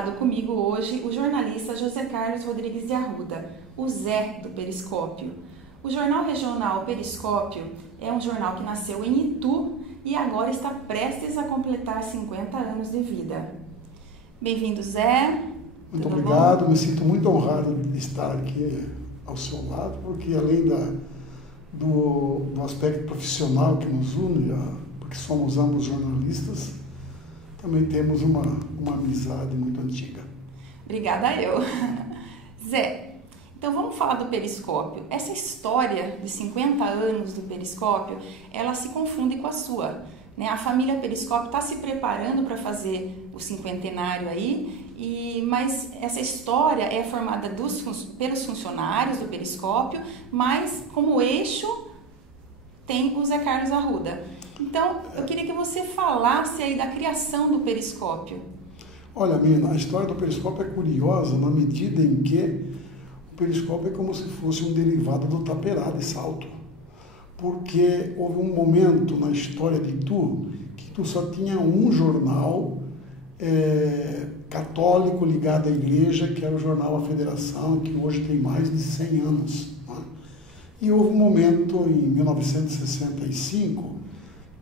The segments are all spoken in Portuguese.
lado comigo hoje o jornalista José Carlos Rodrigues de Arruda, o Zé do Periscópio. O Jornal Regional Periscópio é um jornal que nasceu em Itu e agora está prestes a completar 50 anos de vida. Bem-vindo, Zé. Muito obrigado, me sinto muito honrado de estar aqui ao seu lado, porque além do aspecto profissional que nos une, porque somos ambos jornalistas, também temos uma amizade muito antiga. Obrigada eu. Zé, então vamos falar do Periscópio. Essa história de 50 anos do Periscópio, ela se confunde com a sua, né? A família Periscópio está se preparando para fazer o cinquentenário aí, mas essa história é formada pelos funcionários do Periscópio, mas como eixo tem o Zé Carlos Arruda. Então, eu queria que você falasse aí da criação do Periscópio. Olha, Mina, a história do Periscópio é curiosa na medida em que o Periscópio é como se fosse um derivado do Taperá de Salto. Porque houve um momento na história de Itu que tu só tinha um jornal católico ligado à igreja, que era o jornal A Federação, que hoje tem mais de 100 anos. Né? E houve um momento em 1965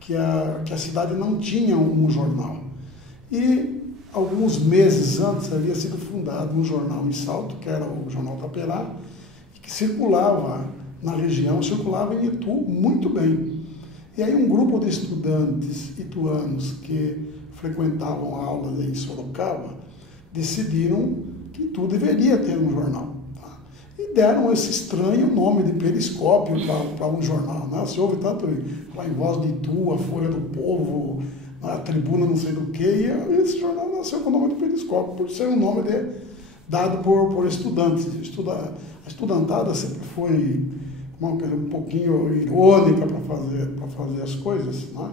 que a cidade não tinha um jornal. E alguns meses antes havia sido fundado um jornal em Salto, que era o Jornal Taperá, que circulava na região, circulava em Itu muito bem. E aí um grupo de estudantes ituanos que frequentavam aulas em Sorocaba decidiram que Itu deveria ter um jornal. Tá? E deram esse estranho nome de Periscópio para um jornal. Né? Se ouve tanto lá em Voz de Itu, a Folha do Povo, a Tribuna não sei do que, e esse jornal nasceu com o nome de Periscópio, por ser um nome dado por estudantes. A estudantada sempre foi um pouquinho irônica para fazer as coisas, né?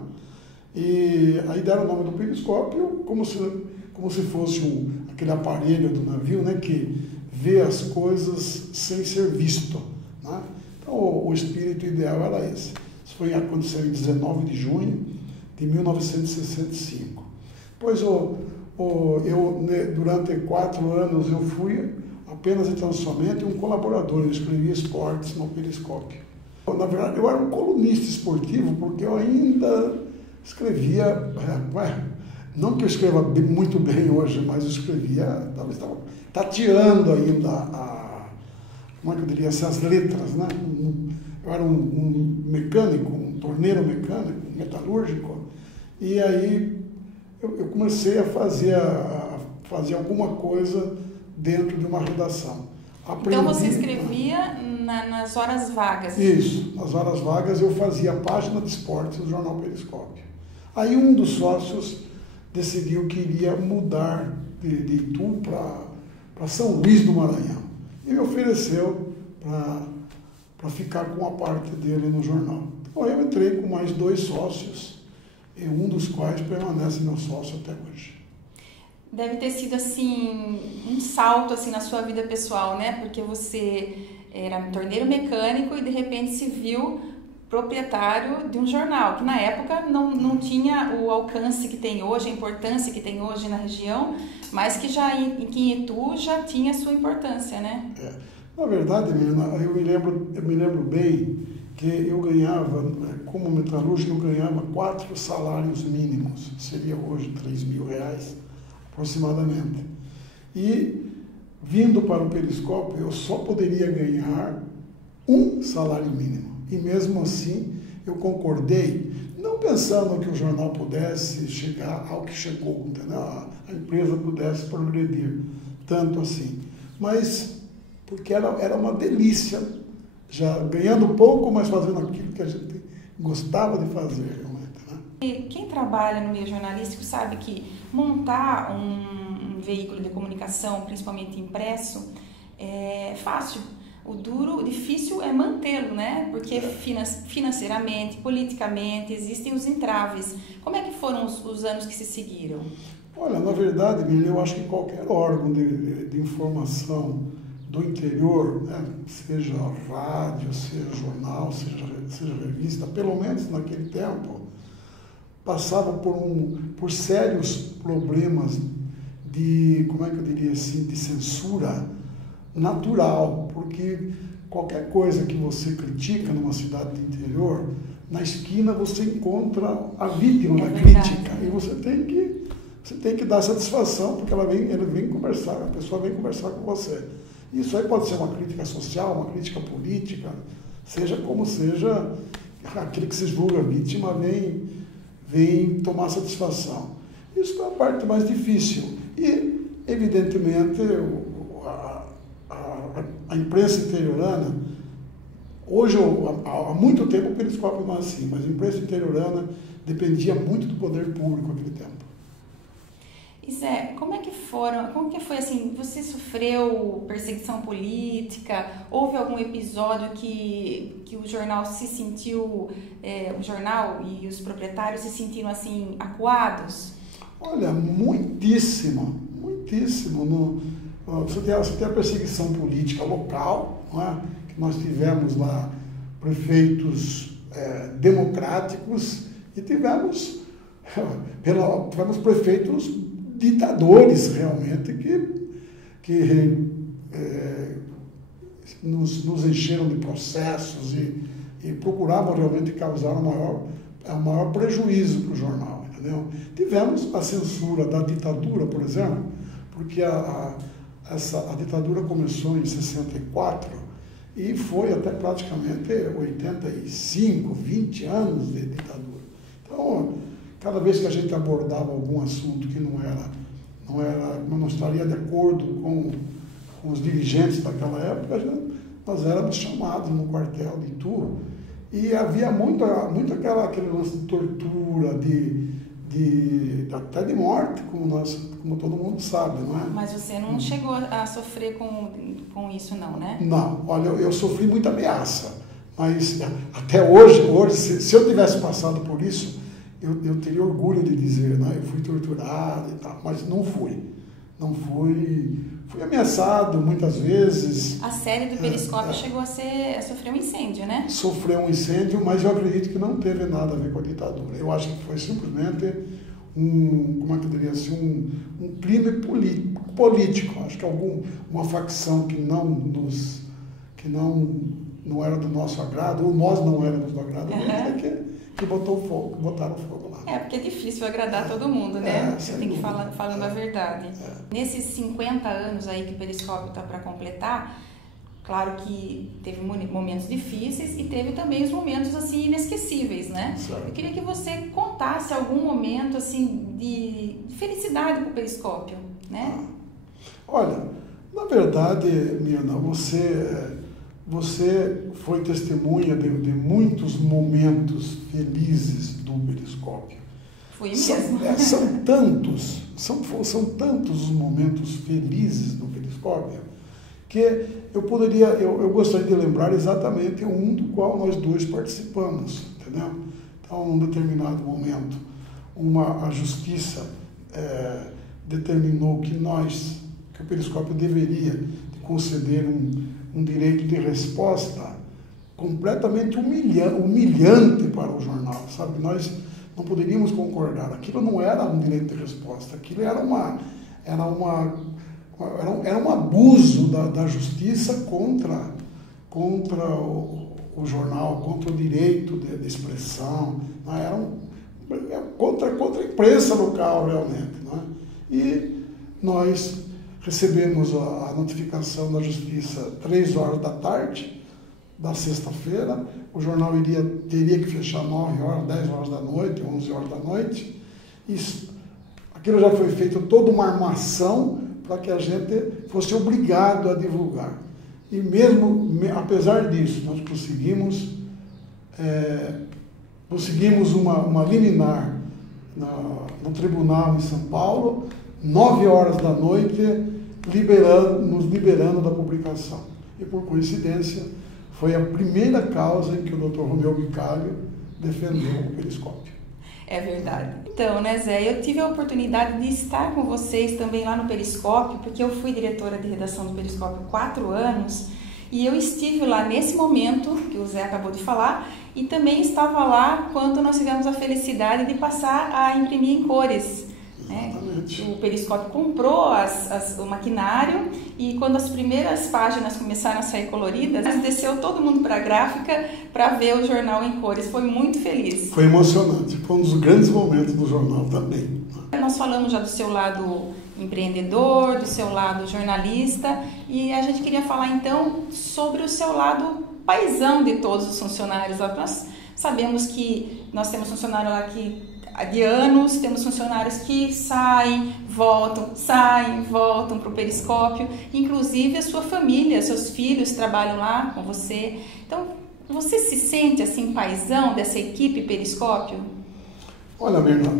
E aí deram o nome do Periscópio como se fosse aquele aparelho do navio, né, que vê as coisas sem ser visto, né? Então o espírito ideal era esse. Isso aconteceu em 19 de junho de 1965. Pois durante 4 anos eu fui apenas e tão somente um colaborador, eu escrevia esportes no Periscópio. Na verdade, eu era um colunista esportivo, porque eu ainda escrevia, não que eu escreva muito bem hoje, mas eu escrevia, talvez estava tateando ainda como é que eu diria assim, as letras, né? Eu era um mecânico, um torneiro mecânico, metalúrgico, e aí eu comecei a fazer alguma coisa dentro de uma redação. Então você escrevia nas horas vagas? Isso, nas horas vagas eu fazia a página de esportes do Jornal Periscópio. Aí um dos sócios decidiu que iria mudar de Itu para São Luís do Maranhão e me ofereceu para ficar com a parte dele no jornal. Então eu entrei com mais 2 sócios, e um dos quais permanece meu sócio até hoje. Deve ter sido, assim, um salto, assim, na sua vida pessoal, né? Porque você era um torneiro mecânico e, de repente, se viu proprietário de um jornal, que na época não tinha o alcance que tem hoje, a importância que tem hoje na região, mas que já em Itu já tinha sua importância, né? Na verdade, menina, eu me lembro bem que eu ganhava, como metalúrgico, eu ganhava 4 salários mínimos, seria hoje R$3.000, aproximadamente. E, vindo para o Periscópio, eu só poderia ganhar um salário mínimo. E mesmo assim, eu concordei, não pensando que o jornal pudesse chegar ao que chegou, entendeu? A empresa pudesse progredir tanto assim. Mas, porque era uma delícia, já ganhando pouco, mas fazendo aquilo que a gente gostava de fazer, realmente, né? E quem trabalha no meio jornalístico sabe que montar um veículo de comunicação, principalmente impresso, é fácil. O difícil é mantê-lo, né? Porque financeiramente, politicamente, existem os entraves. Como é que foram os anos que se seguiram? Olha, na verdade, eu acho que qualquer órgão de informação do interior, né, seja rádio, seja jornal, seja revista, pelo menos naquele tempo, passava por sérios problemas como é que eu diria assim, de censura natural, porque qualquer coisa que você critica numa cidade do interior, na esquina você encontra a vítima da crítica e você tem que dar satisfação, porque ele vem conversar, a pessoa vem conversar com você. Isso aí pode ser uma crítica social, uma crítica política, seja como seja, aquele que se julga vítima vem tomar satisfação. Isso é a parte mais difícil. E, evidentemente, a imprensa interiorana, hoje, há muito tempo o Periscópio não é assim, mas a imprensa interiorana dependia muito do poder público naquele tempo. E Zé, como que foi assim, você sofreu perseguição política? Houve algum episódio que o jornal se sentiu, o jornal e os proprietários se sentiram assim, acuados? Olha, muitíssimo. Você tem a perseguição política local, não é? Que nós tivemos lá prefeitos democráticos e tivemos prefeitos ditadores realmente que nos encheram de processos e procuravam realmente causar o maior prejuízo para o jornal, entendeu? Tivemos a censura da ditadura, por exemplo, porque a ditadura começou em 64 e foi até praticamente 85, 20 anos de ditadura. Então, cada vez que a gente abordava algum assunto que não estaria de acordo com os dirigentes daquela época, nós éramos chamados no quartel de Itu. E havia muito aquele lance de tortura, até de morte, como todo mundo sabe, não é? Mas você não chegou a sofrer com isso, não, né? Não, olha, eu sofri muita ameaça, mas até hoje se eu tivesse passado por isso, eu teria orgulho de dizer, né? Eu fui torturado e tal, mas não fui. Fui ameaçado muitas vezes. A série do Periscópio chegou a sofrer um incêndio, né? Sofreu um incêndio, mas eu acredito que não teve nada a ver com a ditadura. Eu acho que foi simplesmente como é que eu diria assim, um crime político. Acho que uma facção que não era do nosso agrado, ou nós não éramos do agrado, que botaram fogo lá. Porque é difícil agradar todo mundo, né? Você tem que ir falando a verdade. Nesses 50 anos aí que o Periscópio está para completar, claro que teve momentos difíceis e teve também os momentos assim inesquecíveis, né? Certo. Eu queria que você contasse algum momento assim de felicidade com o Periscópio, né? Olha, na verdade, Mirna, você foi testemunha de muitos momentos felizes do Periscópio. Fui mesmo. São tantos os momentos felizes do Periscópio que eu gostaria de lembrar exatamente um do qual nós dois participamos, entendeu? Então, num determinado momento, a justiça determinou que o Periscópio deveria conceder um direito de resposta completamente humilhante para o jornal, sabe? Nós não poderíamos concordar. Aquilo não era um direito de resposta, aquilo era um abuso da justiça contra o jornal, contra o direito de expressão, era contra a imprensa local realmente, não é? E nós recebemos a notificação da justiça 3 horas da tarde da sexta-feira. O jornal teria que fechar 9 horas, 10 horas da noite, 11 horas da noite. Aquilo já foi feito toda uma armação para que a gente fosse obrigado a divulgar. E mesmo, apesar disso, nós conseguimos uma liminar no tribunal em São Paulo, 9 horas da noite, nos liberando da publicação. E por coincidência, foi a primeira causa em que o Dr. Romeu Bicalho defendeu o Periscópio. É verdade. Então, né, Zé, eu tive a oportunidade de estar com vocês também lá no Periscópio, porque eu fui diretora de redação do Periscópio 4 anos, e eu estive lá nesse momento que o Zé acabou de falar, e também estava lá quando nós tivemos a felicidade de passar a imprimir em cores né? O Periscópio comprou o maquinário e quando as primeiras páginas começaram a sair coloridas, desceu todo mundo para a gráfica para ver o jornal em cores. Foi muito feliz. Foi emocionante. Foi um dos grandes momentos do jornal também. Nós falamos já do seu lado empreendedor, do seu lado jornalista, e a gente queria falar então sobre o seu lado paizão de todos os funcionários. Nós sabemos que nós temos funcionários lá que de anos, temos funcionários que saem, voltam para o Periscópio, inclusive a sua família, seus filhos trabalham lá com você. Então, você se sente assim paizão dessa equipe Periscópio? Olha, Mirna,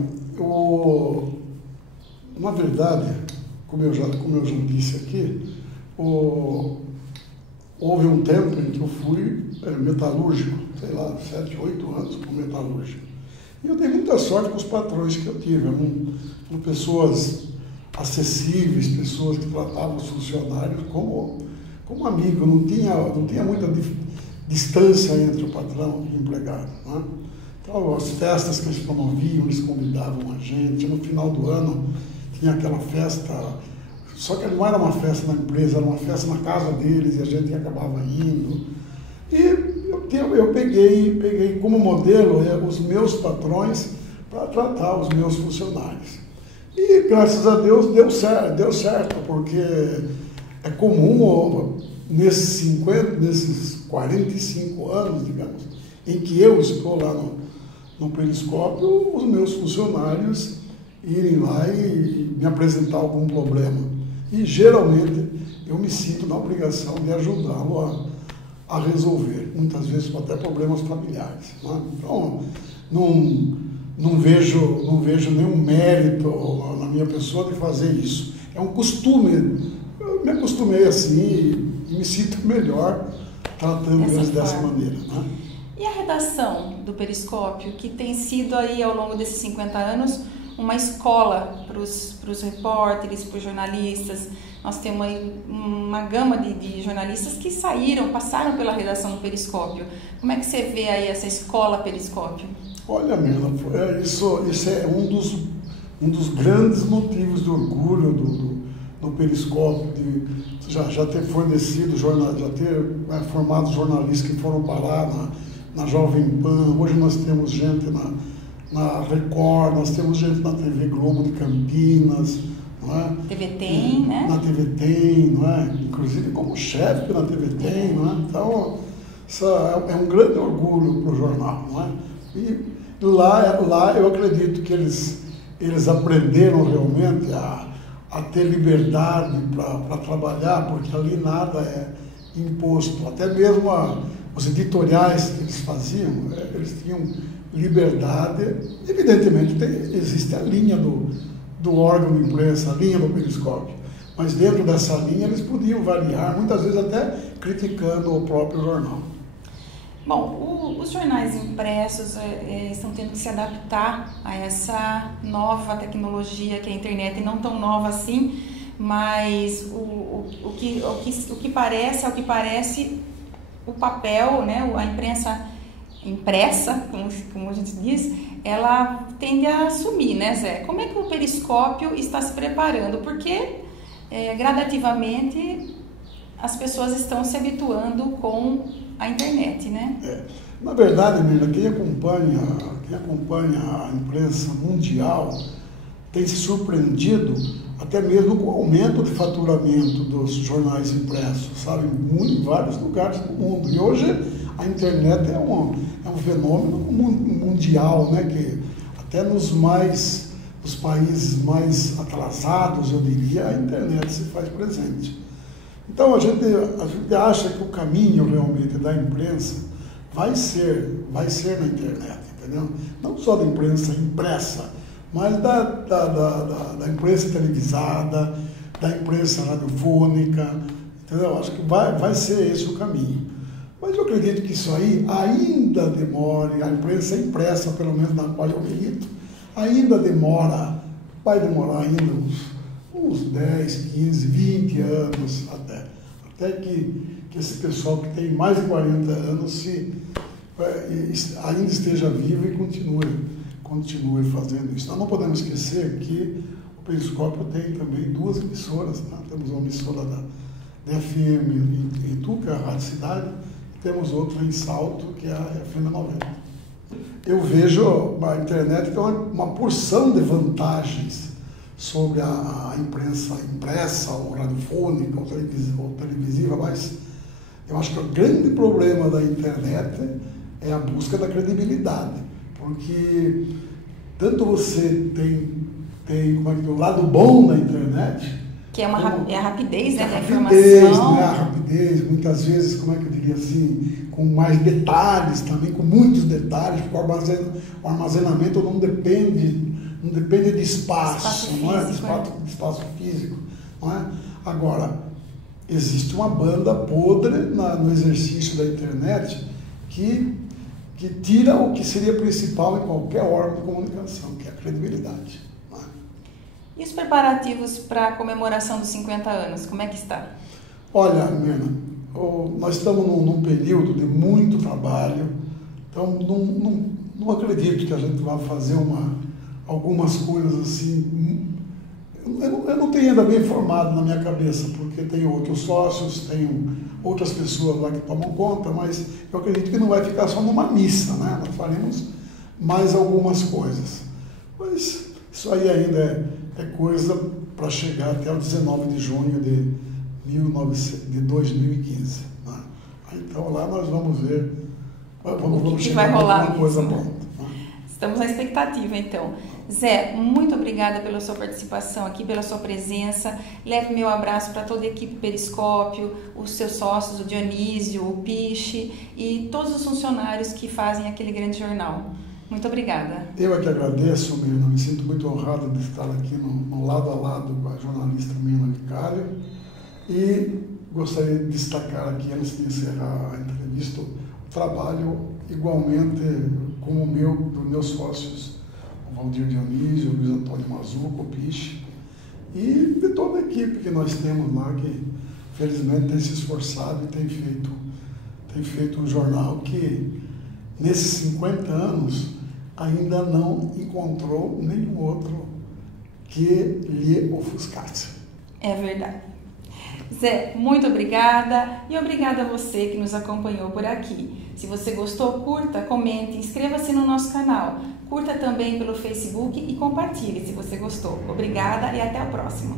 na verdade, como eu já disse aqui, houve um tempo em que eu fui metalúrgico, sei lá, 7, 8 anos como metalúrgico. E eu dei muita sorte com os patrões que eu tive, eram pessoas acessíveis, pessoas que tratavam os funcionários como amigo, não tinha muita distância entre o patrão e o empregado, né? Então, as festas que eles promoviam, eles convidavam a gente, no final do ano tinha aquela festa, só que não era uma festa na empresa, era uma festa na casa deles e a gente acabava indo. E eu peguei como modelo os meus patrões para tratar os meus funcionários. E graças a Deus deu certo, porque é comum nesses 45 anos, digamos, em que eu estou lá no Periscópio, os meus funcionários irem lá e me apresentar algum problema. E geralmente eu me sinto na obrigação de ajudá-lo a resolver, muitas vezes até problemas familiares, né? Então, não vejo nenhum mérito na minha pessoa de fazer isso. É um costume, eu me acostumei assim e me sinto melhor tratando eles dessa maneira, né? E a redação do Periscópio, que tem sido aí ao longo desses 50 anos uma escola para os repórteres, para os jornalistas. Nós temos aí uma gama de jornalistas que passaram pela redação do Periscópio. Como é que você vê aí essa escola Periscópio? Olha, Mirna, isso é um dos grandes motivos de orgulho do Periscópio, de já ter fornecido, já ter formado jornalistas que foram parar na Jovem Pan. Hoje nós temos gente na Record, nós temos gente na TV Globo de Campinas, não é? TV Tem, né? Na TV Tem, não é? Inclusive como chefe na TV Tem, não é? Então, isso é um grande orgulho para o jornal, não é? E lá eu acredito que eles aprenderam realmente a ter liberdade para trabalhar, porque ali nada é imposto. Até mesmo os editoriais que eles faziam, eles tinham liberdade. Evidentemente, existe a linha do órgão de imprensa, a linha do Periscópio, mas dentro dessa linha eles podiam variar, muitas vezes até criticando o próprio jornal. Bom, os jornais impressos estão tendo que se adaptar a essa nova tecnologia que é a internet, não tão nova assim, mas o que parece o papel, né, a imprensa impressa, como a gente diz, ela tende a sumir, né, Zé? Como é que o Periscópio está se preparando? Porque gradativamente as pessoas estão se habituando com a internet, né? Na verdade, Mirna, quem acompanha a imprensa mundial tem se surpreendido até mesmo com o aumento de faturamento dos jornais impressos, sabe? Em vários lugares do mundo. E hoje a internet é um fenômeno mundial, né? Que até nos países mais atrasados, eu diria, a internet se faz presente. Então a gente acha que o caminho realmente da imprensa vai ser na internet, entendeu? Não só da imprensa impressa, mas da imprensa televisada, da imprensa radiofônica, entendeu? Acho que vai ser esse o caminho. Mas eu acredito que isso aí ainda demore, a imprensa impressa, pelo menos na qual eu milito, vai demorar ainda uns 10, 15, 20 anos até que esse pessoal que tem mais de 40 anos ainda esteja vivo e continue continue fazendo isso. Nós não podemos esquecer que o Periscópio tem também 2 emissoras, né? Temos uma emissora da FM em Itu, que é a Rádio Cidade, e temos outra em Salto, que é a FM 90. Eu vejo a internet tem uma porção de vantagens sobre a imprensa impressa, ou radiofônica, ou televisiva, mas eu acho que o grande problema da internet é a busca da credibilidade, porque tanto você tem como é que, o lado bom da internet, que é a rapidez, né, da rapidez, informação. Né, a rapidez, muitas vezes, como é que eu diria assim, com mais detalhes também, com muitos detalhes, porque o armazenamento não depende de espaço, não é? De espaço físico, não é? Agora, existe uma banda podre no exercício da internet que tira o que seria principal em qualquer órgão de comunicação, que é a credibilidade. Não é? E os preparativos para a comemoração dos 50 anos, como é que está? Olha, Mirna, nós estamos num período de muito trabalho, então não acredito que a gente vá fazer algumas coisas assim. Eu não tenho ainda bem formado na minha cabeça, porque tenho outros sócios, tenho outras pessoas lá que tomam conta, mas eu acredito que não vai ficar só numa missa, né? Nós faremos mais algumas coisas. Mas isso aí ainda é coisa para chegar até o 19 de junho de 2015. Né? Então lá nós vamos ver, vamos que chegar vai rolar alguma coisa mesmo. pronta. Né? Estamos na expectativa, então. Zé, muito obrigada pela sua participação aqui, pela sua presença. Leve meu abraço para toda a equipe Periscópio, os seus sócios, o Dionísio, o Piche e todos os funcionários que fazem aquele grande jornal. Muito obrigada. Eu é que agradeço, Mirna. Me sinto muito honrado de estar aqui no lado a lado com a jornalista Mirna Vicário e gostaria de destacar aqui, antes de encerrar a entrevista, o trabalho igualmente como o meu, dos meus sócios, o Valdir Dionísio, o Luiz Antônio Mazuco, o Piche, e de toda a equipe que nós temos lá, que felizmente tem se esforçado e tem feito um jornal que, nesses 50 anos, ainda não encontrou nenhum outro que lhe ofuscasse. É verdade. Zé, muito obrigada e obrigada a você que nos acompanhou por aqui. Se você gostou, curta, comente, inscreva-se no nosso canal. Curta também pelo Facebook e compartilhe se você gostou. Obrigada e até a próxima.